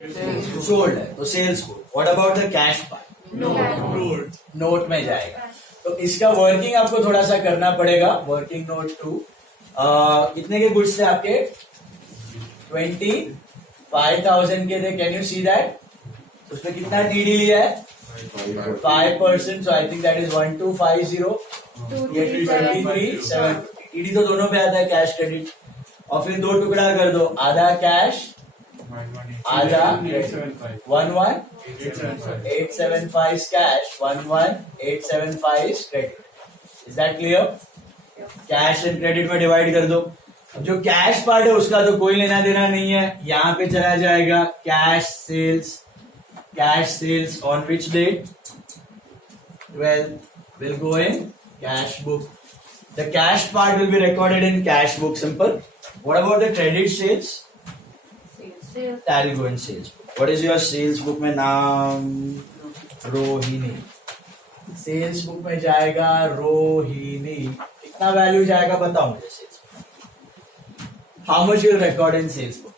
सोल्ड है तो sales book. What about the cash part? Note में जाएगा. तो इसका वर्किंग आपको थोड़ा सा करना पड़ेगा. वर्किंग नोट टू कितने के गुड्स थे आपके? 25,000 के थे. Can you see that? उसमें कितना टीडी लिया है? 5%. सो आई थिंक दैट इज 1250. ये 23,750. टीडी तो दोनों पे आता है, कैश क्रेडिट. और फिर दो टुकड़ा कर दो, आधा कैश आधा 11,875 कैश, 11,875 credit. Is that clear? Cash and credit में डिवाइड कर दो. अब जो कैश पार्ट है उसका तो कोई लेना देना नहीं है, यहां पे चला जाएगा. Cash sales on which date? 12 will go in cash book. The cash part will be recorded in cash book. Simple. What about the credit sales? That will go in sales book. What is your sales book में नाम? Rohini. Sales book में जाएगा रोहिणी. कितना वैल्यू जाएगा बताओ मुझे sales book. How much will record in sales book?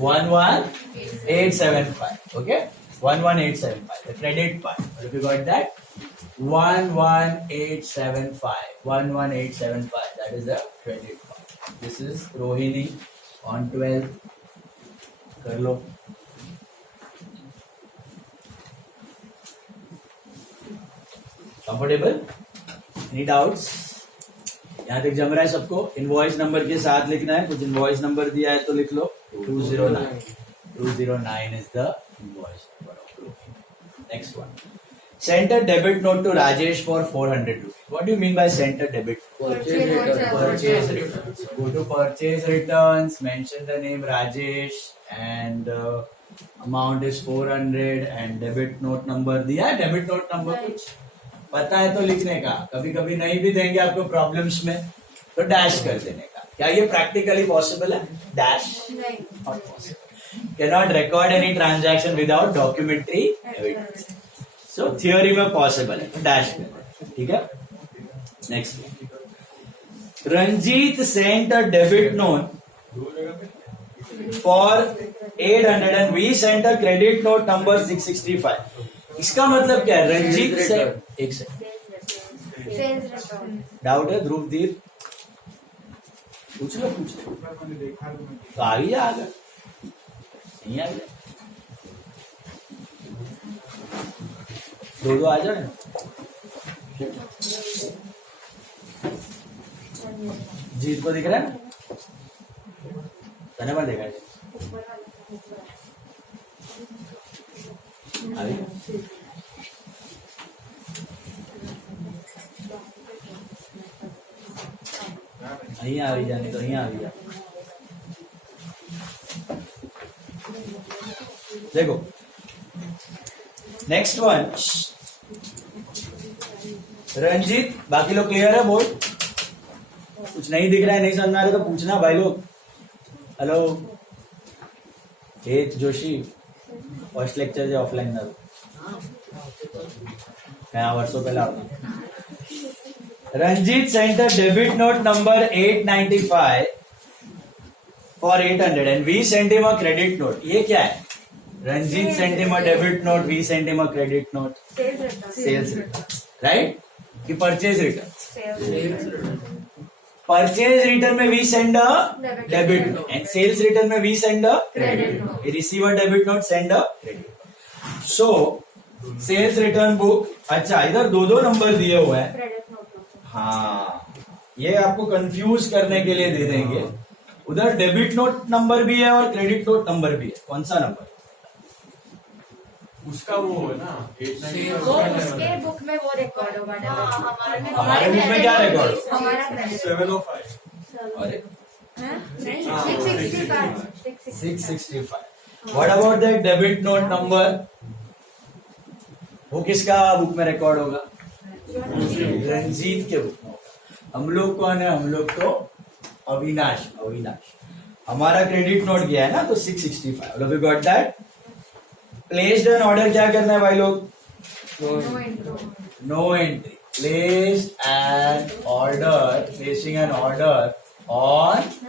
11,875. Okay, 11,875. The credit part. What have you got that? 11,875. 11,875. That is the credit part. This is Rohini on 12. कर लो. Comfortable? Any doubts? यहाँ तक जम रहा है सबको? इनवॉइस नंबर के साथ लिखना है. कुछ इनवॉइस नंबर दिया है तो लिख लो. 209. 209 is the invoice number of Rohini. Next one. Sent a debit note to Rajesh for 400 rupees. What do you mean by sent a debit? Purchase returns. Go to purchase returns, mention the name Rajesh and amount is 400 and debit note number दिया है. debit note number पता है तो लिखने का. कभी कभी नहीं भी देंगे आपको प्रॉब्लम्स में तो डैश कर देने का. क्या ये प्रैक्टिकली पॉसिबल है? Dash not possible. Cannot record any transaction without documentary evidence. So theory में पॉसिबल है तो डैश कर. ठीक है. Next. Ranjeet sent a debit note for 800 and we sent a credit note number 665. इसका मतलब क्या है? रंजीत से एक सेकंड डाउट है. ध्रुवदीप पूछ लो. तो आ गया आगे नहीं आ गया. दो आ जाए. जीत को दिख रहा है ना? धन्यवाद देखा है. અહીં આવી જાય તો અહીં આવી જાય. देखो नेक्स्ट वन. रंजीत, बाकी लोग क्लियर है? बोल. कुछ नहीं दिख रहा है, नहीं समझ में आ रहा तो पूछना भाई लोग. Hello Het Joshi, first lecture जे ऑफलाइन ना मैं वर्षों पहला होता. Ranjit sent a debit note number 895 for 800 and we sent him a credit note. ये क्या है? Ranjit sent him a debit note, we sent him a credit note. Sales return, right? कि परचेज रिटर्न? परचेज रिटर्न में we send a debit note and sales return में we send a credit note. Receive a debit note, send a credit. So sales return book. अच्छा, इधर दो नंबर दिए हुए हैं. हाँ, ये आपको कंफ्यूज करने के लिए दे देंगे. उधर डेबिट नोट नंबर भी है और क्रेडिट नोट नंबर भी है. कौन सा नंबर? उसका वो है ना, वो उसके बुक में वो रिकॉर्ड होगा. हमारे बुक में क्या रिकॉर्ड? 705. अरे 665. 665. What about that debit note number? वो किसका बुक में रिकॉर्ड होगा? रंजीत के बुक में. हम लोग कौन है? हम लोग तो अविनाश. हमारा क्रेडिट नोट गया है ना तो 665. Have you got that? Placed an order क्या करना है भाई लोग? No entry. Placed an order, placing an order on So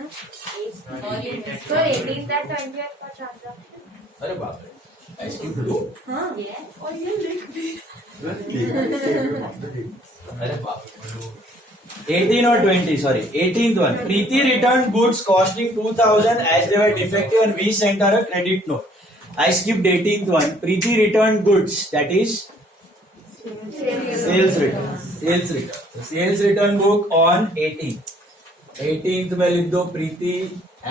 18th and 20th for transaction. अरे बाप रे I skipped two Huh? Yeah. Oh, you अरे बाप रे 18 or 20 sorry 18th one Preeti returned goods costing 2000 as they were defective and we sent her a credit note. I skipped 18th one Preeti returned goods that is sales return the sales return book on 18th में लिख दो Preeti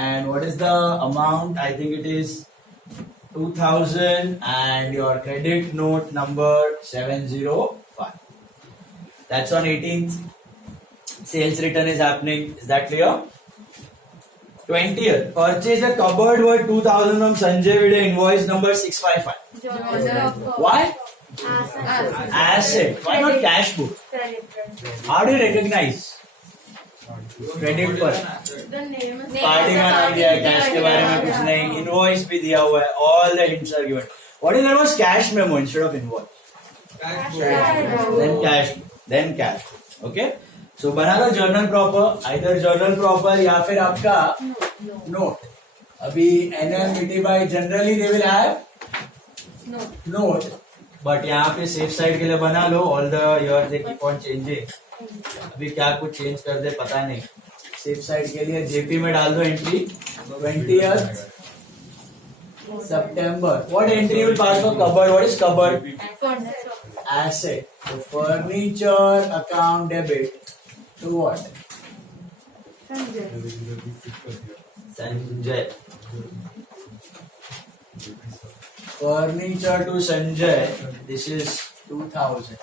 and what is the amount I think it is 2000 and your credit note number 705 that's on 18th sales return is happening is that clear 20th purchase a cupboard worth 2000 from Sanjay with an invoice number 655 why asset why not cash book how do you recognize credit पर पार्टी का नाम दिया है कैश के बारे में कुछ नहीं इनवॉइस भी दिया हुआ है all the hints are given what is there was cash memo instead of invoice then cash okay so बना लो journal proper either journal proper या फिर आपका नोट अभी एनएमईटी by generally they will have note but यहाँ पे safe side के लिए बना लो all the year they keep on changing अभी क्या कुछ चेंज कर दे पता नहीं सेफ साइड के लिए जेपी में डाल दो entry 20th September what entry will pass for cupboard what is cupboard asset so furniture account debit to what Sanjay furniture to Sanjay this is 2000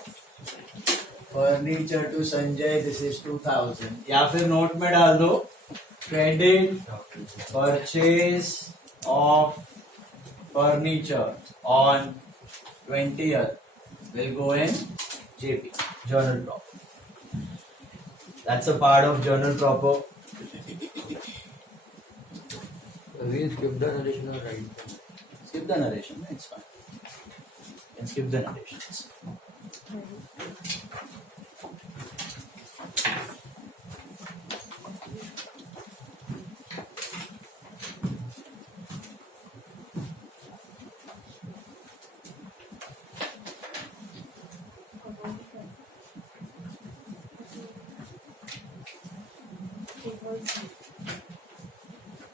furniture to Sanjay this is 2000 या फिर note में डाल दो credit purchase of furniture on 20th will go in JP journal proper that's a part of journal proper Again, skip the narration or write. skip the narration it's fine and skip the narration it's fine.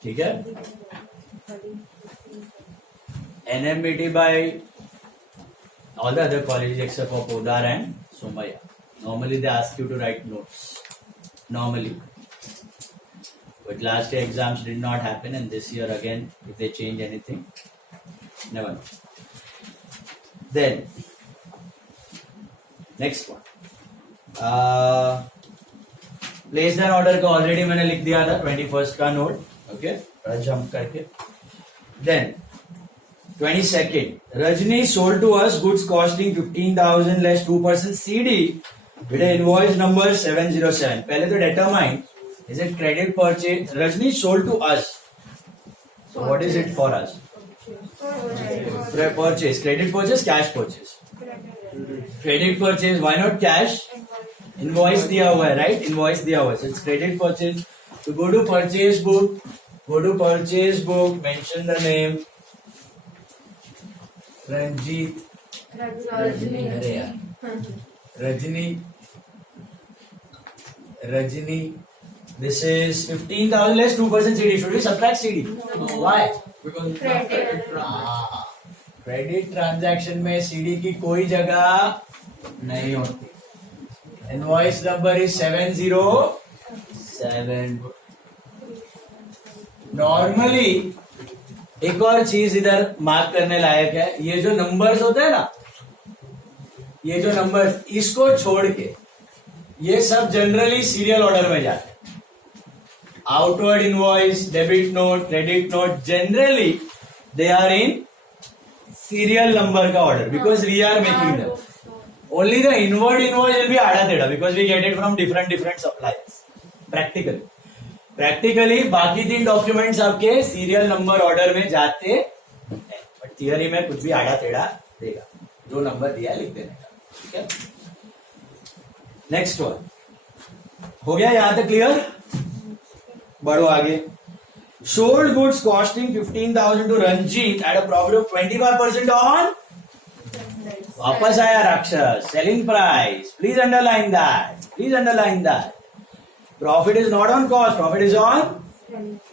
ठीक है NMBT by all the other colleges except for Podar and Somaya. Normally they ask you to write notes. Normally. But last year exams did not happen and this year again if they change anything, never know. Then next one. Place an order का already मैंने लिख दिया था 21st का note. Okay, jump करके. Then 22nd, Rajni sold to us goods costing 15,000 less 2% CD with an invoice number 707. पहले तो determine is it credit purchase? Rajni sold to us. So what is it for us? Purchase, credit purchase, cash purchase. Credit purchase, why not cash? Invoice दिया हुआ है, right? Invoice दिया हुआ है. So it's credit purchase. So go to purchase book. Mention the name. Ranjit. अरे यार. Rajni. This is 15,000 less 2% CD. Should we subtract CD? Why? Because credit transaction में CD की कोई जगह नहीं होती. Invoice number is 707. नॉर्मली एक और चीज इधर मार्क करने लायक है ये जो नंबर्स होते हैं ना ये जो नंबर्स इसको छोड़ के ये सब जनरली सीरियल ऑर्डर में जाते हैं outward invoice debit note credit note generally they are in serial number का order because we are making them only the inward invoice will be आड़ा टेढ़ा because we get it from different suppliers practically बाकी 3 डॉक्यूमेंट्स आपके serial number order में जाते हैं but theory में कुछ भी आड़ा टेढ़ा देगा जो नंबर दिया लिख देने का ठीक है नेक्स्ट वन हो गया यहां तक क्लियर बढ़ो आगे. Sold goods costing 15,000 to Ranjit at a profit of 25% on. वापस आया राक्षस. Selling price. Please underline that. Please underline that. Profit is not on cost. Profit is on.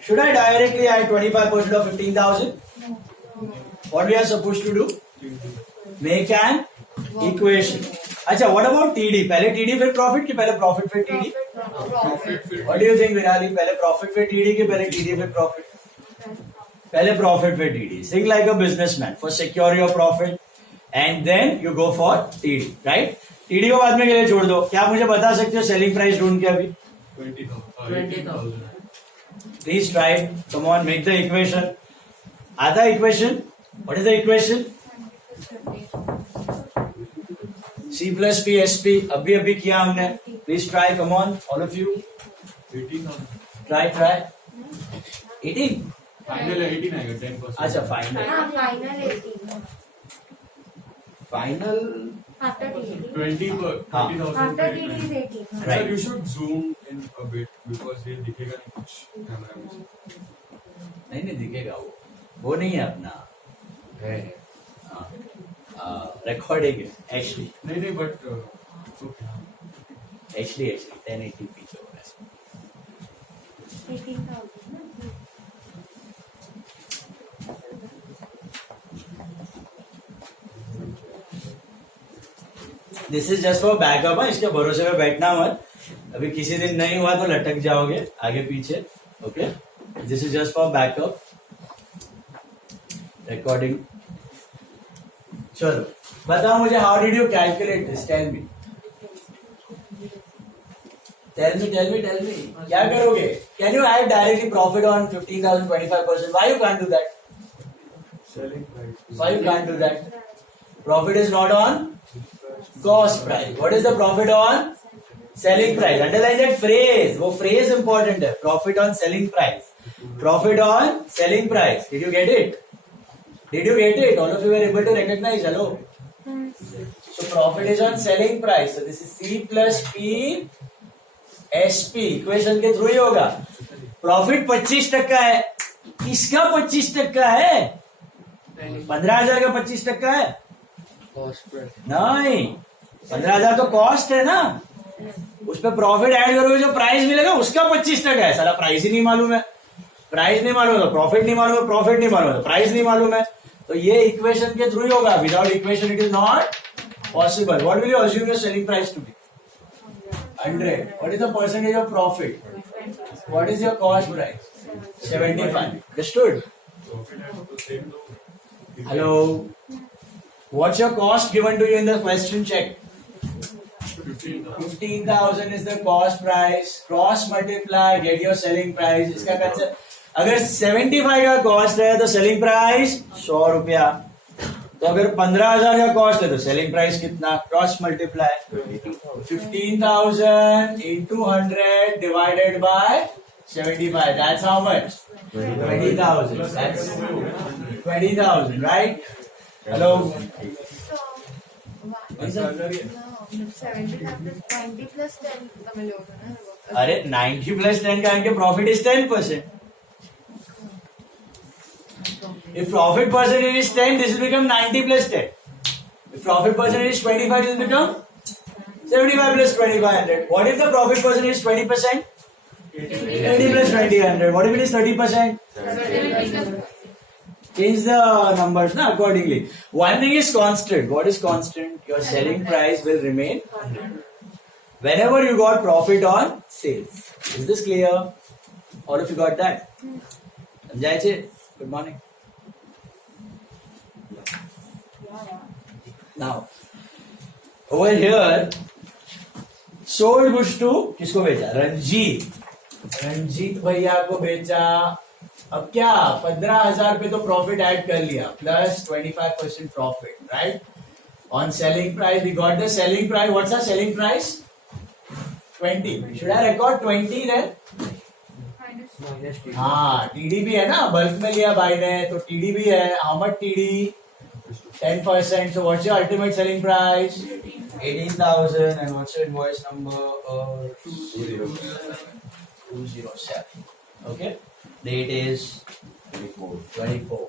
Should I directly add 25% of 15,000? What we are supposed to do? Make an equation. अच्छा, what about TD? पहले TD फिर profit कि पहले profit फिर TD? What do you think, Virali? पहले profit फिर TD कि पहले TD फिर profit? पहले profit फिर TD. Think like a businessman. First secure your profit and then you go for TD, right? TD को बाद में के लिए छोड़ दो. क्या मुझे बता सकते हो selling price ढूंढ के अभी? 20,000. Please try. Come on, make the equation. आता है equation? What is the equation? C plus P SP. अभी किया हमने. Please try. Come on, all of you. 18,000. Try. 18. Final 18 आएगा 10%. अच्छा, final. हाँ, final 18. Final. After TD. 20,000. After TD is 18. Sir, Right. you should zoom in a bit because ये दिखेगा नहीं कुछ कैमरा में. नहीं दिखेगा वो नहीं है अपना. है. Recording है. Actually. नहीं but okay. Actually 1080p जो है. 18,000. This is just for backup है. इसके भरोसे पे बैठना मत. अभी किसी दिन नहीं हुआ तो लटक जाओगे आगे पीछे. Okay, this is just for backup. Recording. चलो बताओ मुझे, how did you calculate this? Tell me. क्या करोगे? Can you add directly profit on 15,000 25%? Why you can't do that? Selling price. Why you can't do that? Profit is not on cost price. What is the profit on selling price? Underline that phrase. वो phrase important है. Profit on selling price. Profit on selling price. Did you get it? All of you were able to recognize. Hello. So profit is on selling price. So this is C plus P SP. Equation के through ही होगा. Profit 25% है. किसका 25% है? 15,000 का 25% है. Cost price. नहीं, 15,000 तो कॉस्ट है ना. उस पर प्रॉफिट ऐड करोगे जो प्राइस मिलेगा उसका 25% है. साला प्राइस ही नहीं मालूम है. प्राइस नहीं मालूम तो प्रॉफिट नहीं मालूम है. प्रॉफिट नहीं मालूम तो प्राइस नहीं मालूम है. तो ये इक्वेशन के थ्रू ही होगा. Without equation it is not possible. What will you assume your selling price to be? 100. What is the percentage of profit? What is your cost price? 75. Understood? Profit है तो same दो. Hello. What's your cost given to you in the question check? 15,000. 15,000 is the cost price. Cross multiply, get your selling price. इसका कंसेप्ट, अगर 75 का कॉस्ट है तो selling price 100 रुपया. तो अगर 15,000 का कॉस्ट है तो सेलिंग प्राइस कितना? Cross multiply. 15,000 into 100 divided by 75. That's how much? 20,000. That's 20,000, right? Hello. So, no, 75 plus 20 plus 10 का मिले होगा ना. अरे 90 plus 10 का इनके profit is 10%. If profit percentage is 10, this will become 90 plus 10. If profit percentage is 25, this will become 75 plus 2,500. What if the profit percentage is 20%? 80 plus 2,000. What if it is 30%? Change the numbers na, accordingly. One thing is constant. What is constant? Your selling price will remain whenever you got profit on sales. Is this clear? All of you got that? समझाए छे? Good morning. Now, over here, sold goods to किसको बेचा? रंजीत भैया को बेचा. अब क्या 15,000 पे तो प्रॉफिट ऐड कर लिया plus 25% profit, right? On selling price we got the selling price. What's our selling price? 20. Should I record 20 then? हाँ, टीडीबी है ना, बल्क में लिया भाई ने तो टीडीबी है. How much TD? 10%. So what's your ultimate selling price? 18,000. And what's your invoice number? 207. Okay, date is 24.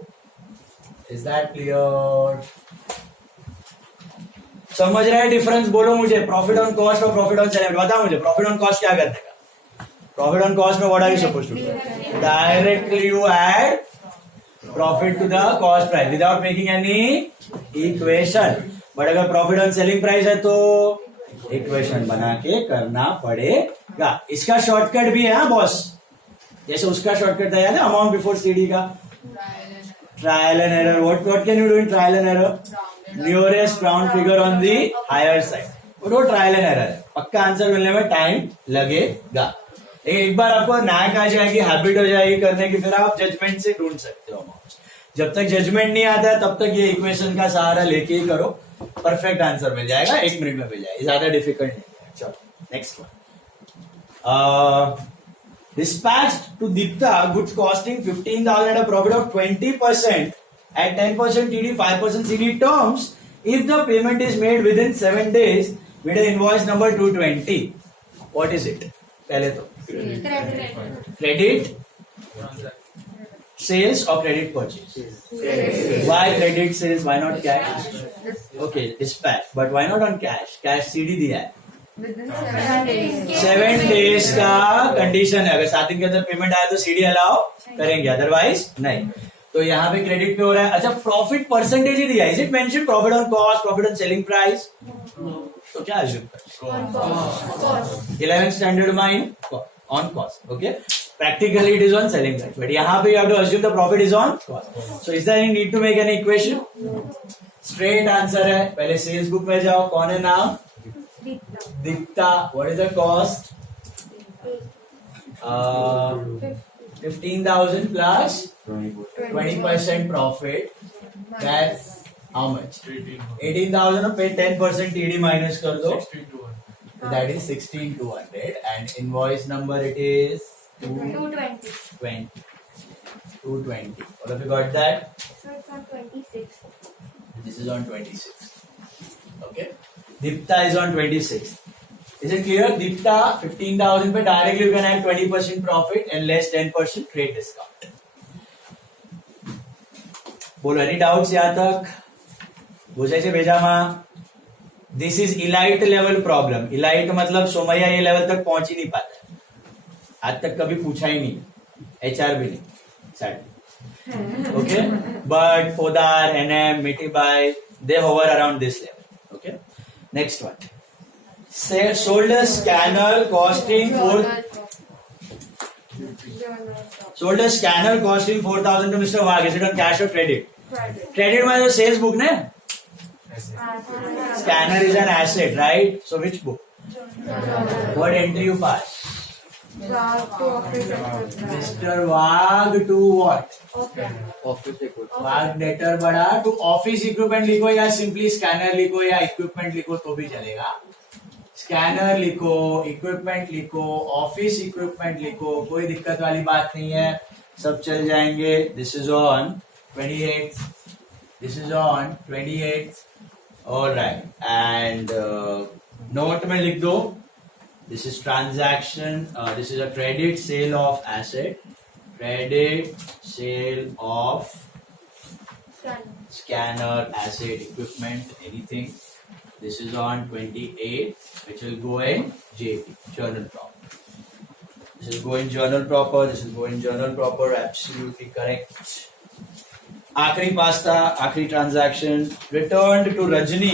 Is that clear? समझ रहे हैं डिफरेंस? बोलो मुझे, प्रॉफिट ऑन कॉस्ट और प्रॉफिट ऑन सेलिंग। बताओ मुझे प्रॉफिट ऑन कॉस्ट क्या करने का? प्रॉफिट ऑन कॉस्ट में what are you supposed to do? Directly you add profit to the cost price without making any equation. But अगर profit on selling price है तो इक्वेशन बना के करना पड़ेगा। इसका शॉर्टकट भी है हाँ बॉस, जैसे उसका शॉर्टकट था याद है अमाउंट बिफोर सीडी का, trial and error. What can you do in trial and error? Nearest round figure on the higher side, वो ट्रायल एंड एरर है। पक्का आंसर मिलने में टाइम लगेगा, लेकिन एक बार आपको नाक आ जाएगी, हैबिट हो जाएगी करने की, फिर आप जजमेंट से ढूंढ सकते हो अमाउंट। जब तक जजमेंट नहीं आता है तब तक ये इक्वेशन का सहारा लेके ही करो, परफेक्ट आंसर मिल जाएगा, 1 मिनट में मिल जाएगा, ज्यादा डिफिकल्ट नहीं है। चलो next one. Dispatched to Dipta goods costing 15,000 at a profit of 20% at 10% TD, 5% CD terms. If the payment is made within 7 days with an invoice number 220, what is it? पहले तो credit sales or credit purchase? Why credit sales? Why not cash? Okay, dispatch, but why not on cash? Cash CD दिया है, 7 days का कंडीशन है। अगर 7 दिन के अंदर पेमेंट आया तो सीडी अलाउ करेंगे, अदरवाइज नहीं। तो यहाँ पे क्रेडिट पे हो रहा है। अच्छा, प्रॉफिट परसेंटेज ही दिया, is it mention profit on cost, profit on selling price? तो क्या अज्यूम कर 11th स्टैंडर्ड में on cost, okay. Practically it is on selling price, but यहाँ पे you have to assume the profit is on cost. So is there any need to make any equation? Straight answer है, पहले sales book में जाओ, कौन है नाम? Dipta. What is the cost? 15,000 plus 20% profit. That's how much? 18,000 और फिर 10% TD minus कर दो. 16,200. That is 16,200 and invoice number it is 220. 220. All of you got that? So it's on 26. This is on 26. Okay. Dipta is on 26. Is it clear? Dipta 15,000 पे directly you can add 20% profit and less 10% trade discount. बोलो any doubts यहाँ तक? बुझाइए भेजा माँ। This is elite level problem. Elite मतलब सोमैया ये लेवल तक पहुंच ही नहीं पाता है, आज तक कभी पूछा ही नहीं, HR भी नहीं, sadly. Okay, but Podar, NM, Mitibai, they hover around this level. Okay. Next one. Sold a scanner costing 4,000 to Mr. Wag. Is it on cash or credit? Credit में जो sales book ने? Scanner is an asset, right? So which book? What entry you pass? Mr. Wag to what? Office equipment. वाग डेटर बढ़ा to office equipment लिखो या simply scanner लिखो या इक्विपमेंट लिखो तो भी चलेगा। स्कैनर लिखो, इक्विपमेंट लिखो, ऑफिस इक्विपमेंट लिखो, कोई दिक्कत वाली बात नहीं है, सब चल जाएंगे। This is on 28, this is on 28, alright. And note में लिख दो, this is transaction, this is a credit sale of asset, credit sale of scanner, asset, equipment, anything. This is on 28, which will go in JP, journal proper. This is going journal proper, this is going journal proper, absolutely correct. आखिरी पास्ता, आखिरी transaction, returned to Rajni,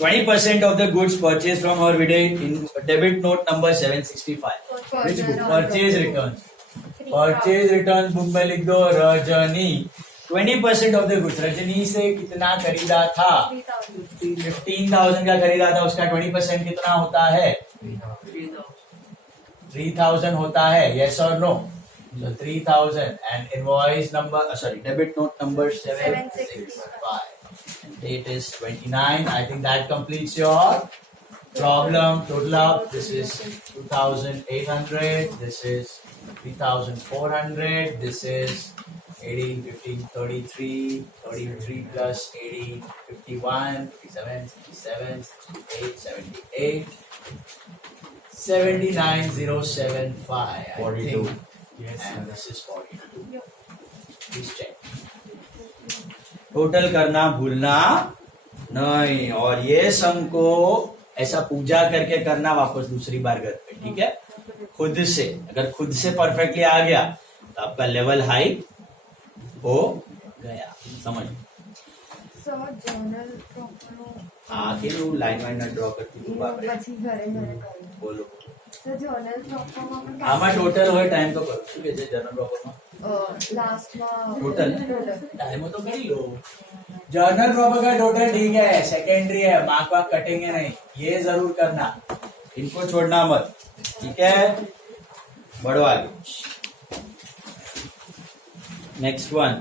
20% of the goods purchased from her with in debit note number 765. Which book? Purchase returns. Purchase returns book में लिख दो रजनी। 20% of the goods, Rajni से कितना खरीदा था? 15,000 का खरीदा था, उसका 20% कितना होता है? 3,000 होता है, yes or no? So 3,000 and invoice number, debit note number 765. Date is 29. I think that completes your problem. Total up. This is 2,800. This is 3,400. This is 80, 15, 33. 33 plus 80, 51, 57, 67, 68, 78, 79,075. I 42. think. Yes. And this is 42. Please check. Total करना भूलना नहीं, और ये सम को ऐसा पूजा करके करना वापस दूसरी बार घर पे, ठीक है? खुद से, अगर खुद से परफेक्टली आ गया तो आपका लेवल हाई हो गया, समझ? So journal proper. आखिर वो लाइन वाइन ड्रॉ करती तू बाप रे, પછી ઘરે ઘરે કરું. બોલો So journal proper માં પણ આમાં ટોટલ હોય ટાઈમ તો કરું, શું કે છે જનરલ પ્રોપરમાં last માં टोटल total. टाइम हो तो कर ही लो। जर्नल प्रॉपर का टोटल ठीक है, सेकेंडरी है, मार्क वाक कटेंगे नहीं, ये जरूर करना, इनको छोड़ना मत, ठीक है? बढ़ो आगे। Next one,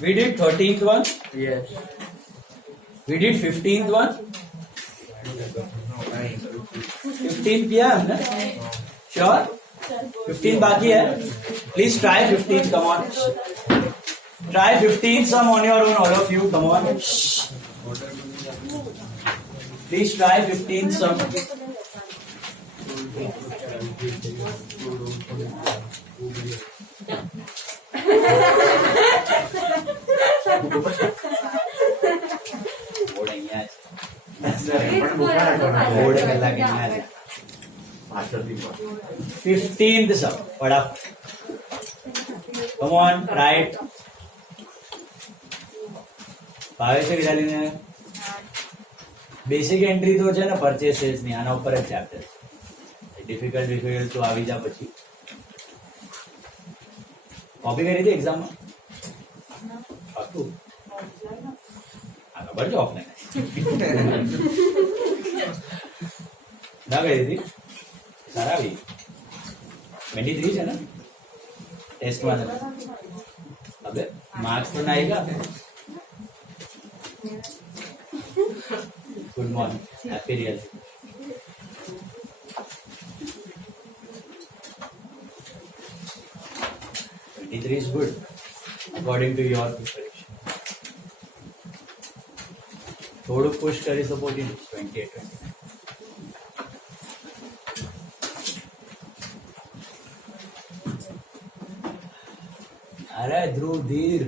we did 13th one, Yes. we did 15th one, 15th किया हमने, श्योर? 15 बाकी है, please try 15th, come on, try 15th sum on your own, all of you, come on, please try 15th sum. Board અહીંયા છે, બોર્ડ કલાક અહીંયા છે। 15th सब पढ़ा, कम ऑन, राइट। ભાવે છે વિચારીને બેસિક એન્ટ્રી તો છે ને પરચેसेस ની, આના ઉપર જ ચેપ્ટર, ડિફિકલ્ટ તો આવી જા પછી। કોપી કરી હતી એક્ઝામમાં પાક્કું? આ ખબર છે ઓફલાઈન ના કરી હતી, સારા આવી 23 છે ને ટેસ્ટમાં, હવે માર્ક્સ તો ના આएगा। Good morning, happy real. It is good according to your preparation. થોડુંક પુશ કરી શકો છો 28. अरे ध्रुव धीर